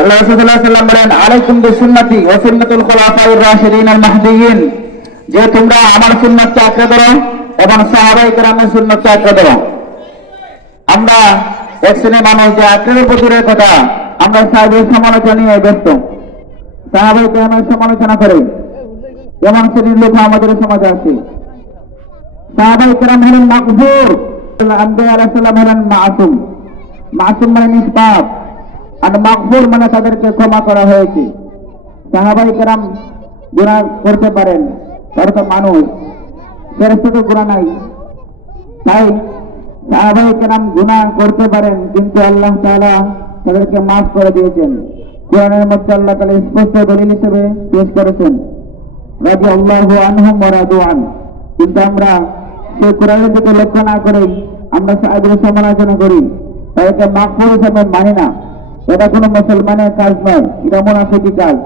আল্লাহ রাসূল সাল্লাল্লাহু আলাইহি ওয়াসাল্লাম বলেন, আলাইকুম বিসুন্নতি ওয়া সুন্নাতুল খুলাফায়ে রাশিদিন আল মাহদিয়িন, যে তোমরা আমার সুন্নাতকে আঁকড়ে ধরো এবং সাহাবায়ে কেরামের সুন্নাতকে আঁকড়ে ধরো। আমরা এক শ্রেণীর মানুষ যে আঁকড়ে প্রচুরের কথা, আমরা সাহাবায়ে সমালোচনা নিয়ে ব্যস্ত, সাহাবায়ে কেরামের সমালোচনা করে এমন শ্রেণীর লোক আমাদের সমাজে আছে। সাহাবায়ে কেরাম হলেন মাকবুর, আম্বিয়া আলাইহিস সালাম হলেন মাসুম। মাসুম মানে নিষ্পাপ, আর মাকবুর মানে তাদেরকে ক্ষমা করা হয়েছে। সাহাবায়ে কেরাম গুনাহ করতে পারেন, তারা তো মানুষ, ফেরেশতাদের গুনাহ নাই। তাই সাহাবায়ে কেরাম গুনাহ করতে পারেন, কিন্তু আল্লাহ তাআলা তাদেরকে মাফ করে দিয়েছেন। কোরআনের মধ্যে আল্লাহ তাআলা স্পষ্ট দলিল হিসেবে পেশ করেছেন, রাদিয়াল্লাহু আনহুম ওয়া রাদু আন। কিন্তু আমরা সেই কোরআনের দিকে লক্ষ্য না করে আমরা সাহাবাদের সমালোচনা করি, তাদেরকে মাকবুর হিসেবে মানি না। এটা কোনো মুসলমানের কাজ নয়, এটা মুনাফিকি কাজ।